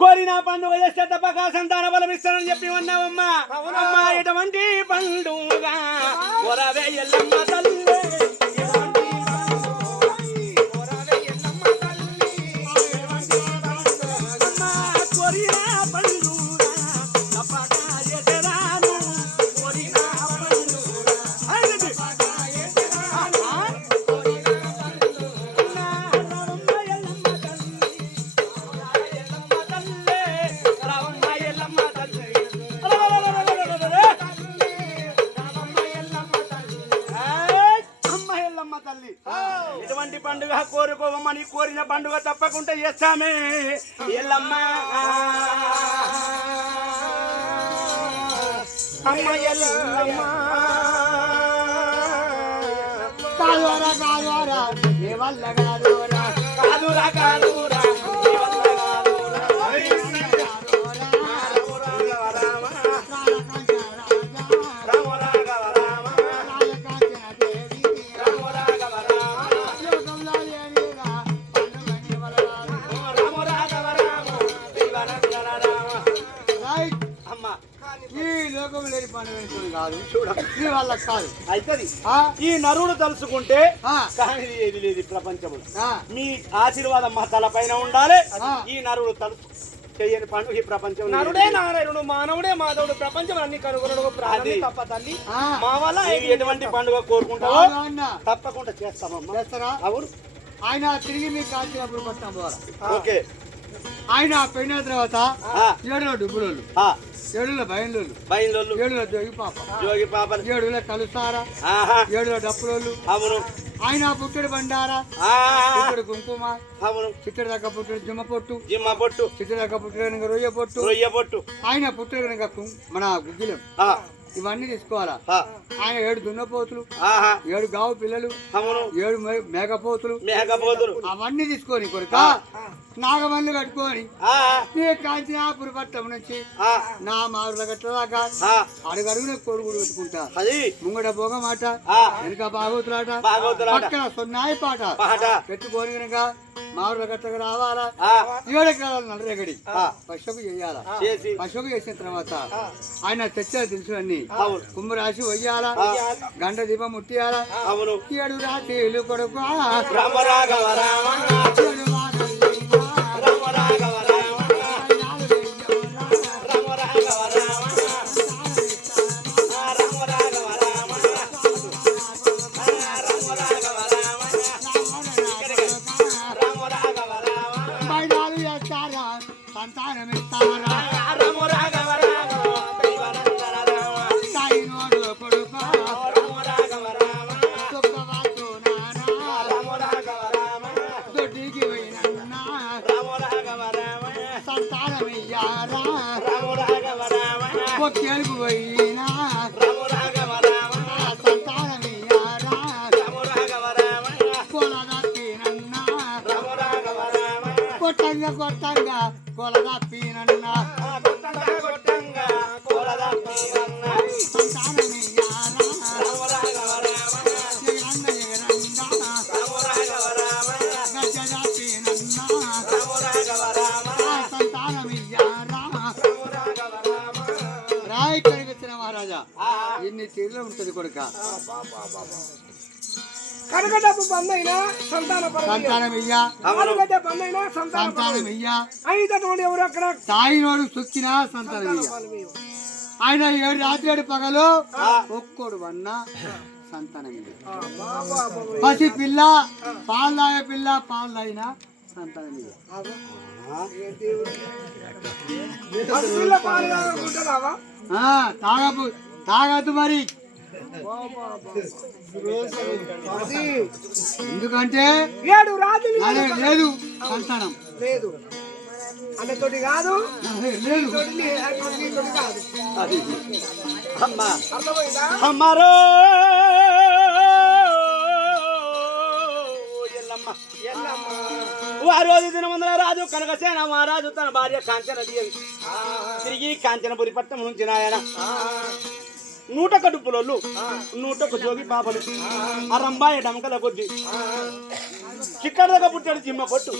కోరిన పండుగ చేస్తే తప్పక సంతాన బలం ఇస్తానని చెప్పి ఉన్నావమ్మా. అమ్మా ఎటువంటి పండుగ కొరవే ఎల్లమ్మ తల్లి ఎటువంటి పండుగ కోరుకోవమ్మని కోరిన పండుగ తప్పకుండా చేస్తామే ఎల్లమ్మ. అమ్మ ఎల్లమ్మ కాదురా కాదురా నీ వల్ల కాదురా కాదురా కాదురా ఈ నరుడు తలుసుకుంటే కానీ ఏది లేదు ప్రపంచంలో. మీ ఆశీర్వాదం మా తల పైన ఉండాలి. ఈ నరుడు తలుసు చెయ్యని పండుగ ఈ ప్రపంచం. నరుడే నారాయణుడు, మానవుడే మాధవుడు, ప్రపంచం అన్ని కనుగొనడు తప్ప తల్లి. మా వల్ల ఎటువంటి పండుగ కోరుకుంటావో తప్పకుండా చేస్తామమ్మా. చేస్తారా? అవును. ఆయన తిరిగి మీకు కాల్చినప్పుడు పట్టాం పోరా. ఓకే. ఆయన పోయిన తర్వాత 7 డుబ్బులోళ్ళు, 7 బయలుళ్ళు, 7 జోగి పాప, 7 కలుసారా, 7 డప్పులోళ్ళు. అవును. ఆయన పుట్టడు బండారా, పుట్టడు కుంకుమ, అవును. చిట్టడి దాకా పుట్టడు జిమ్మ పొట్టు, చిట్టడి దాకా పుట్టడు రొయ్య పొట్టు, ఆయన పుట్టడు కనుక మన గుగ్గిలం, ఇవన్నీ తీసుకోవాలా. ఆయన 7 దున్నపోతులు, 7 గావు పిల్లలు, 7 మేకపోతులు, అవన్నీ తీసుకొని కొడుక నాగమల్లి కట్టుకొని కాంచనాపురి పట్టం నుంచి నా మారుల గట్ల దాకా అడుగడుగున కోరుగుడు పెట్టుకుంటా. ముంగట భోగ మాట, వెనుక బాగోతులాట, పక్కన సొన్నాయి పాట పెట్టుకొని కనుక మారుల గట్లకు రావాలా. 7 ఎకరాల నల్లరేగడి పశువుకు చేయాలా. పశువుకు చేసిన తర్వాత ఆయన తెచ్చిన దినుసులన్నీ కుంభరాశి వయ్యాలా, గంట దీపం ముట్టియాలా. 7 రాత్రిలు కొడుకు కొట్టంగా కొలదా పీనన్నా రాయ్ కనిపించిన మహారాజా ఎన్ని తీరులో ఉంటది కొడుక. కనకడపు బందైనా సంతానమయ్యా, సంతానమయ్యా, ఎవరు అక్కడ తాయినోడు సుక్కినా సంతానమయ్యా. ఆయన 7 రాత్రి 7 పగలు ఒక్కోడు వన్న సంతానమయ్యా. పసి పిల్ల పాల్దాయ పిల్ల పాల్దాయిన సంతానమయ్యా. తాగదు మరి, ఎందుకంటే 7 రాత్రులు లేదు సంతానం లేదు అన్నతోటి కాదు, లేదు. అమ్మారో ఆ రోజు దినమందున రాజు కనకసేన మహారాజు తన భార్య కాంచన దేవి తిరిగి కాంచనపురి పట్టణం నుంచి నాయన 100 డుప్పులోళ్ళు 100 జోగి పాపలు ఆ రంబాయ డమకల కొద్ది చిక్కడ దాకా పుట్టాడు జిమ్మ పొట్టు,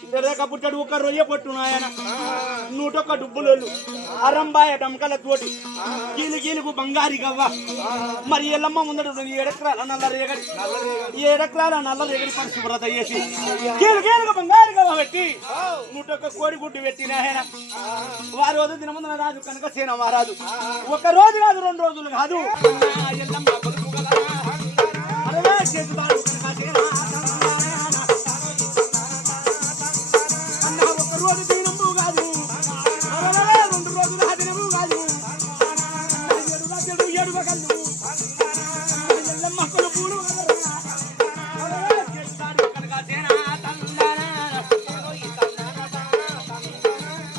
చిక్కడ దాకా పుట్టాడు ఒక రొయ్య పొట్టు నాయన, 101 డుబ్బులోళ్ళు, అరంబాయ డమకల తోటి, గీలు గీలుకు బంగారి గవ్వ. మరి ఎల్లమ్మ ముందడు 7 ఎకరాల నల్ల రేగడి, 7 ఎకరాల నల్ల రేగడి పరిశుభ్రత చేసి గీలు గీలుకు బంగారి గవ్వ పెట్టి 101 కోడి గుడ్డు పెట్టి నాయన. వారి రోజు దినముందున రాజు కనుక సేన మహారాజు 1 రోజు కాదు 2 రోజులు కాదు ఎల్లమ్మ కొడుకు గలరా అరవై చేతుతాడు కనుక సేన అన్న 1 రోజు దినము కాదు 2 రోజులు దినము కాదు 7 రాత్రులు 7 పగళ్ళు ఎల్లమ్మ కొడుకులు గలరా అరవై చేతుతాడు కనుక సేన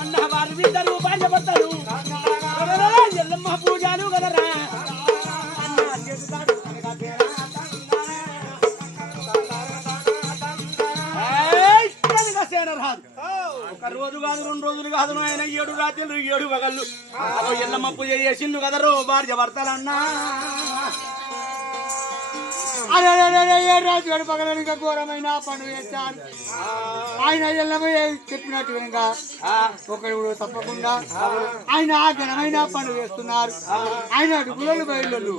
అన్న వారు ఇద్దరు భార్యభర్తలు ఎల్లమ్మ పూజలు గలరా ఒక రోజు కాదు 2 రోజులు కాదు ఆయన 7 రాత్రులు 7 పగళ్ళు ఎల్లమ్మ పూజ చేసిండు కదరో భార్య భర్తలన్నా. అరే 7 రాజు 7 పగలని ఇంకా ఘోరమైన పండుగ చేస్తారు. ఆయన ఎల్లమ్మ చెప్పినట్టు ఇంకా ఒకడు తప్పకుండా ఆయన ఘనమైన పండుగ చేస్తున్నారు. ఆయన అడుగులు బయలు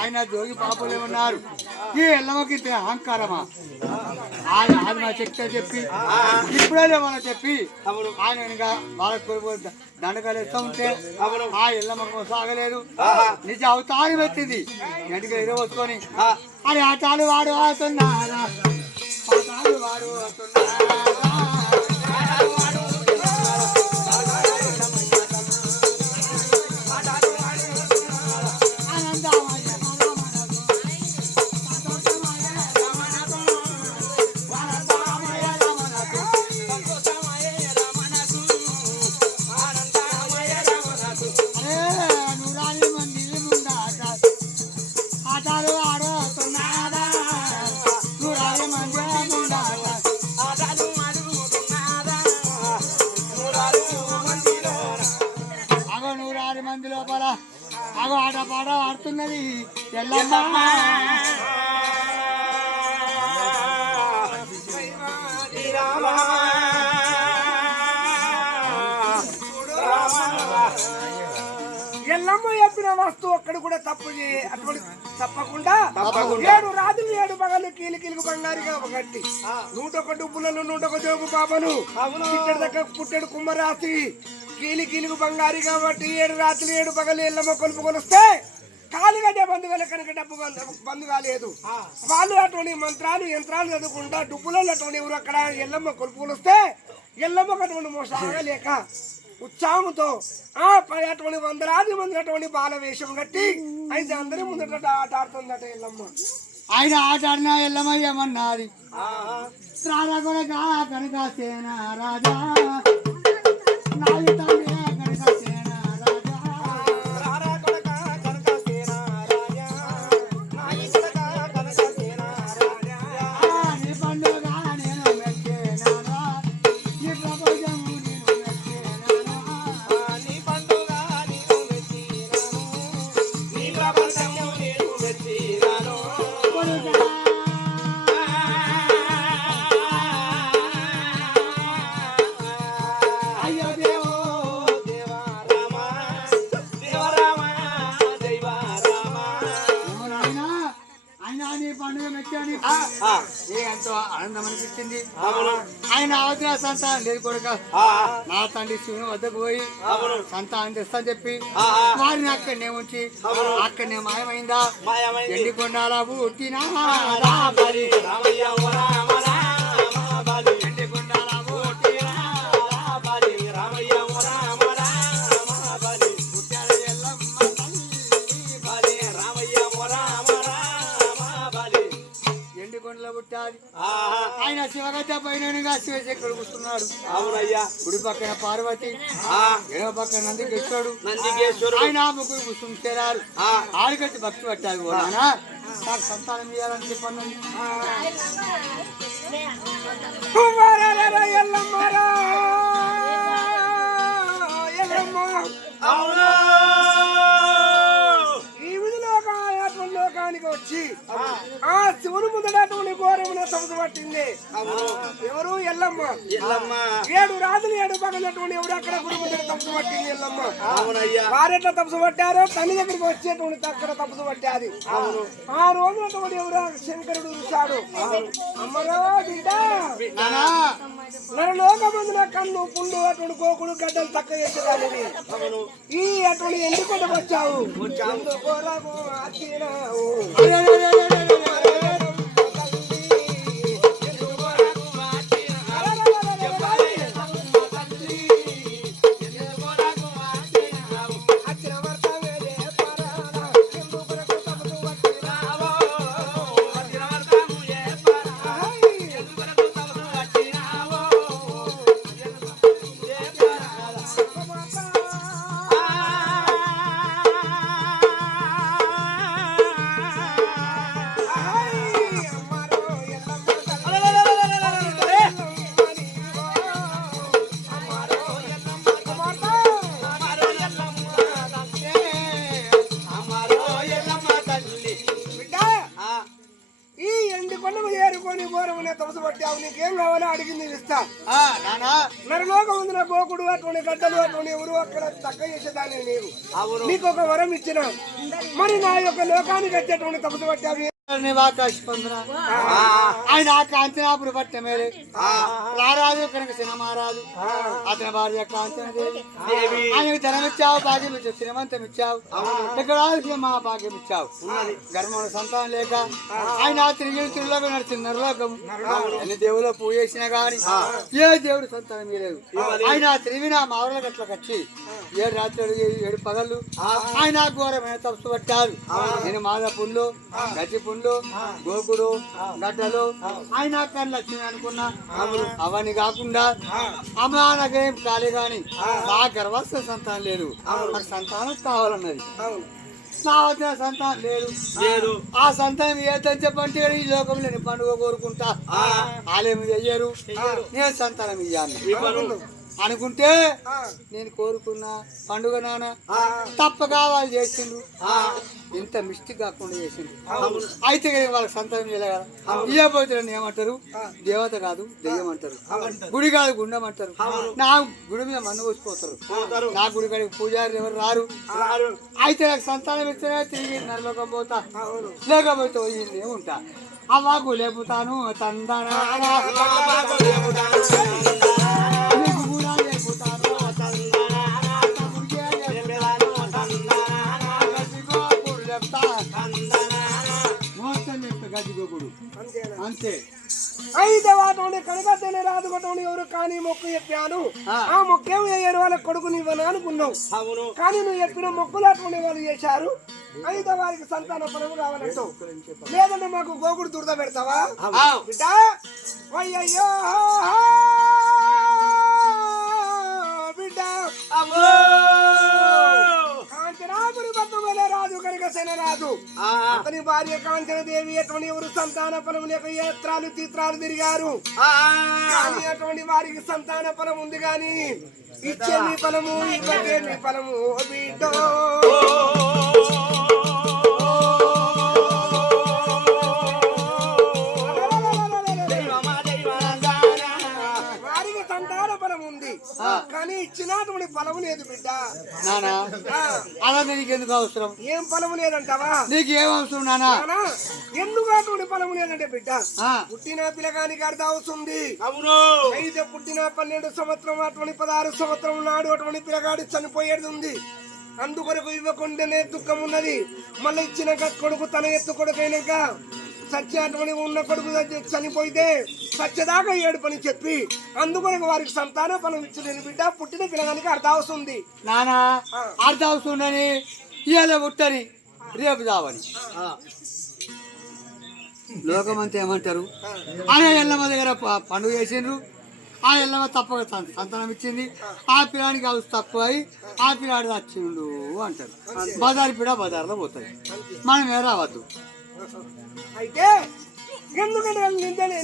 ఆయన జోగి పాపలే ఉన్నారు. ఈ ఎల్లమ్మకి అహంకారమా? ఆయన ఆదిమ శక్తి చెప్పి ఇప్పుడే వాళ్ళని చెప్పి ఆయన ఇంకా వాళ్ళకు దండకలేస్తూ ఉంటే ఆ ఎల్లమ్మకు సాగలేదు. నిజ అవతారం వచ్చింది ఎంటికి ఎరవచ్చుకొని అరే ఆటాలు వాడు ఆడుతున్నారా ఆటాలు వాడు ఆడుతున్నారా అగో ఆట పాట ఆడుతున్నది ఎల్లమ్మ. ఎల్లమ్మ చెప్పిన వస్తువు ఒక్కడు కూడా తప్పు అటువంటి తప్పకుండా 7 రాత్రులు 7 పగలు కీలు కీలుకు బంగారుగా కట్టి 101 డుబ్బులను 101 జోగు పాపను ఇక్కడ దగ్గర పుట్టెడు కుమ్మరాసి కీలి కీలుకు బంగారు కాబట్టి 7 రాత్రులు 7 పగలు ఎల్లమ్మ కొలుపు కొలిస్తే కాలుగడ్డే బంధువుల కనుక డబ్బు బంధు కాలేదు. వాళ్ళు అటువంటి మంత్రాలు యంత్రాలు చదువుకుంటా డుబ్బులలో అటువంటి ఎవరు అక్కడ ఎల్లమ్మ కొలుపు కొలిస్తే ఎల్లమ్మకు అటువంటి మోసాగలేక ఉత్సాహంతో అటువంటి 100 మంది అటువంటి బాల వేషం కట్టి అయితే అందరి ముందట ఆట ఆడుతుందట ఎల్లమ్మ. ఆయన ఆట ఆడినా ఎల్లమ్మ ఏమన్నది రాజా కొనక కనుక సేన రాజా ఎంతో ఆనందం అనిపించింది. ఆయన అవతల సంతానం లేదు కొడుక నా తండ్రి శివుని వద్దకు పోయి సంతానం తెస్తా చెప్పి వారిని అక్కడనే ఉంచి అక్కడనే మాయమైందా ఎండికొండాల పుట్టినా ఆయన శివగడ్డ పైన శివశంకరుడు కూర్చున్నాడు. అవునయ్యా. కుడి పక్కన పార్వతి ఎడమ పక్కన నందికేశ్వరుడు. ఆయన ముగ్గురు కూర్చుంటారు. ఆడిగట్టి భక్తి పట్టాలి కూడా నాకు సంతానం ఇవ్వాలని చెప్పండి. లోకానికి వచ్చి ఆ శివుని ముందట ఘోరమున సమత పట్టింది. ఎల్లమ్మ 7 రాజులు 7 పగలటువంటి ఎవరు అక్కడ గురువు దగ్గర తపస్సు పట్టింది ఎల్లమ్మ. అవునయ్యా వారెట్లా తపస్సు పట్టారో తల్లి దగ్గరికి వచ్చేటువంటి అక్కడ తపస్సు పట్టాది. ఆ రోజు అటువంటి ఎవరు శంకరుడు చూశాడు. అమ్మరో బిడ్డ నరలోకమందున కన్ను పుండు అటువంటి గోకుడు గడ్డలు తక్క చేసేదానివి ఈ అటువంటి ఎందుకు వచ్చావు ఎందుకోరకు వచ్చినావు? నీకేం కావాలో అడిగింది ఇస్తా. నరలోకం ఉంది గోకుడు అటువంటి గడ్డలు అటువంటి ఎవరు అక్కడ తక్క చేసేదాన్ని నీవు నీకు ఒక వరం ఇచ్చిన మరి నా యొక్క లోకానికి వచ్చేటువంటి తపస్సు పట్టావు. ఆయన కాంచనాపురి పట్ట మేరే రారాజు కనుక సినిమారాజు అతని భార్య కాంచనదేవి ఆయనకు ధనం ఇచ్చావు, భాగ్యం ఇచ్చావు, శ్రీమంతం ఇచ్చావు, ఇక్కడ మా భాగ్యం ఇచ్చావు. గర్భంలో సంతానం లేక ఆయన తిరులోకం నడిచిన నరలోకం అన్ని దేవులో పూజ చేసినా గాని ఏ దేవుడు సంతానం లేదు. ఆయన తిరిగిన మావల గట్ల కచ్చి 7 రాత్రులు 7 పగళ్ళు ఆయన ఘోరమైన తపస్సు పట్టారు. నేను మాదపుండ్లు గచ్చిపుండ్లు గోకుడు గడ్డలు ఆయన అక్కడ లక్ష్మి అనుకున్నా అవన్నీ కాకుండా అమ్మ నాకేం కాలే గాని నా గర్భస్థ సంతానం లేదు, నాకు సంతానం కావాలన్నది. నా వద్ద సంతానం లేదు. ఆ సంతానం ఏదని చెప్పంటే ఈ లోకంలో నేను పండుగ కోరుకుంటా వాళ్ళేమి చెయ్యరు, నేను సంతానం ఇయ్యాను అనుకుంటే నేను కోరుకున్న పండుగ నాన్న తప్పక వాళ్ళు చేసిండ్రు. ఇంత మిస్టేక్ కాకుండా చేసిండ్రు. అయితే వాళ్ళకి సంతానం చేయలేదా? ఇయ్యపోతే ఏమంటారు? దేవత కాదు దెయ్యం అంటారు, గుడి కాదు గుండం అంటారు. నా గుడి మీద మన్ను పోసిపోతారు. నా గుడి కాడికి పూజారులు ఎవరు రారు. అయితే నాకు సంతానం ఇస్తేనే తిరిగి నరలోకం పోతా, లేకపోతే ఇల్లు ఉంటా. అవ్వకు లేపుతాను తందానా అంతే. అయితే వాటి కనకతేనే రాదు కొట్టని ఎవరు కానీ మొక్కు చెప్పాను. ఆ మొక్కేమో అయ్యారు వాళ్ళ కొడుకుని ఇవ్వను అనుకున్నావు. కానీ నువ్వు చెప్పిన మొక్కులు అటువంటి వాళ్ళు చేశారు. అయితే వారికి సంతాన పరము కావాలంటావు. లేదంటే మాకు గోకుడు దురద పెడతావా బిడ్డ? అయ్యయ్యో బిడ్డ కాంచనాపురి పద్మలే రాజు కనకసేన రాజు అతని భార్య కాంచనదేవి అటువంటి ఎవరు సంతాన ఫలం లేక ఏత్రాలు తీత్రాలు తిరిగారు. కానీ అటువంటి వారికి సంతాన ఫలం ఉంది. కానీ ఇచ్చే మీ ఫలము ఇవ్వటే మీ ఫలము బిడ్డో. వారికి సంతాన ఫలం ఉంది కానీ ఇచ్చినటువంటి ఫలం లేదు బిడ్డ. అలా నీకెందుకు అవసరం? ఏం ఫలం లేదంటావా? నీకు ఏం అవసరం నానా? ఎందుకు అటువంటి ఫలం లేదంటే బిడ్డ పుట్టిన పిల్లగానికి అర్థం అవుతుంది. అయితే పుట్టిన 12 సంవత్సరం అటువంటి 16 సంవత్సరం నాడు అటువంటి పిల్లగాడి చనిపోయేది ఉంది. అందుకొరకు ఇవ్వకుండానే దుఃఖం ఉన్నది. మళ్ళీ ఇచ్చిన కొడుకు తన ఎత్తు కొడుకైనాక సత్యాటువంటి ఉన్న కొడుకు చనిపోయితే సత్యదాకా ఏడుపని చెప్పి అందుకొరకు వారికి సంతాన ఫలం ఇచ్చలేని బిడ్డ పుట్టిన పిల్లగానికి అర్థం అవుతుంది. నానా అర్థం అవుతుందని ఇవాళ పుట్టని రేపు దావని లోకమంతా ఏమంటారు? అనే ఎల్లమ్మ దగ్గర పండుగ చేసిండ్రు. ఆ ఎల్లమ్మ తప్పక సంతానం ఇచ్చింది. ఆ పిల్లానికి అవి తక్కువ అయి ఆ పిల్లాడి వచ్చిండు అంటారు. బజారు పిడ బజార్లో పోతుంది, మనమే రావద్దు. అయితే ఎందుకంటే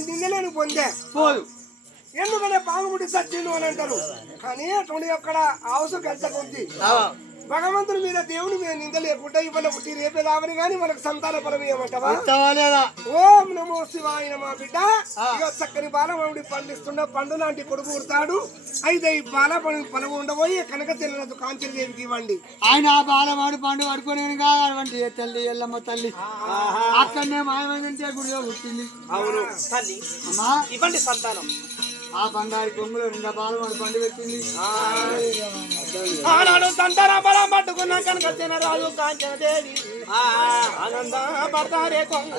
నిందలేని పొందే పోదు, ఎందుకంటే పాముగుడి సచ్చిండు అని అంటారు. కానీ అటువంటి అక్కడ అవసరం ఎంత కొద్ది భగవంతుని మీద దేవుని మీద నింద లేకుండా ఇవాళ పుట్టి రేపే రావని గాని మనకు సంతాన ఫలం ఏమంటావా ఇస్తావాలేదా? ఓం నమో శివాయ మా బిడ్డ ఇక చక్కని బాలమామిడి పండిస్తున్న పండు లాంటి కొడుకు పుడతాడు. అయితే ఈ ఫలం ఉండబోయి కనక తెల్లదు కాంచన దేవికి ఇవ్వండి. ఆయన ఆ బాలవాడు పండు పడుకొని కావండి తల్లి ఎల్లమ్మ తల్లి అక్కడనే మాయమైందంటే గుడిలో పుట్టింది. అవును తల్లి అమ్మా ఇవ్వండి సంతానం. ఆ బంగారు కొమ్ములో నిండా బాలవాడు పండు పెట్టింది. ఆనాడు సంతాన బలం పట్టుకున్న కనుక రాజు కాంచన దేవి ఆనంద పడతారే కొంగ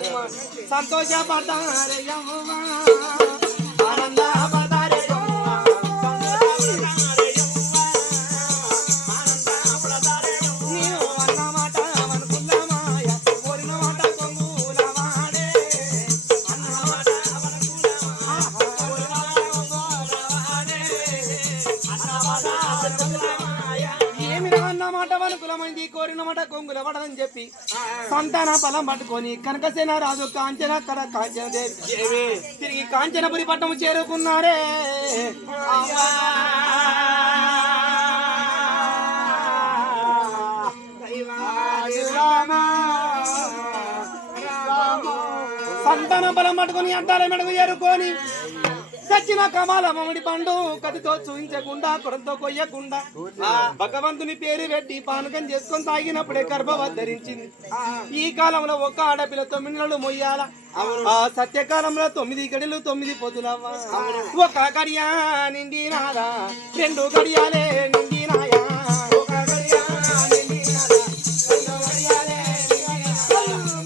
సంతోష పడతారే ఆనంద పడతారే కులమైంది కోరిన మాట కొంగుల పడదని చెప్పి సంతాన బలం పట్టుకొని కనకసేన రాజు కాంచన కడ కాంచన దేవి తిరిగి కాంచనపురి పట్టణము చేరుకున్నారే. సంతాన బలం పట్టుకొని అడ్డాల మెడకు చేరుకొని సచిన కమాల మమ్మడి పండు కతితో చూయించకుండా కొడంతో కొయ్యకుండా భగవంతుని పేరు పెట్టి పానకం చేసుకొని తాగినప్పుడే గర్భవతి ధరించింది. ఈ కాలంలో ఒక ఆడపిల్ల 9 నెలలు మొయ్యాల. ఆ సత్యకాలంలో 9 గడియలు 9 పొద్దులవ్వ. ఒక గడియా నిండి నాదా 2 గడియాలే నిండి నాయా. ఒక గడియా నిండి నాదా 2 గడియాలే నిండి నాదా.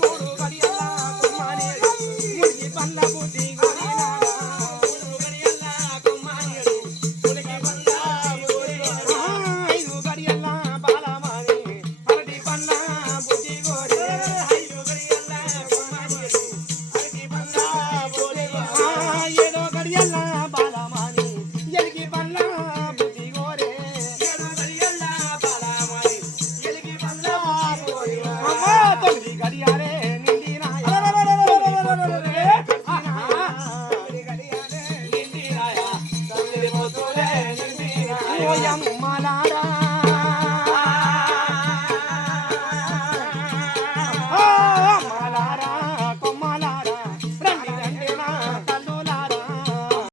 3 గడియాల కుమారి మురికి పల్ల బుద్ధి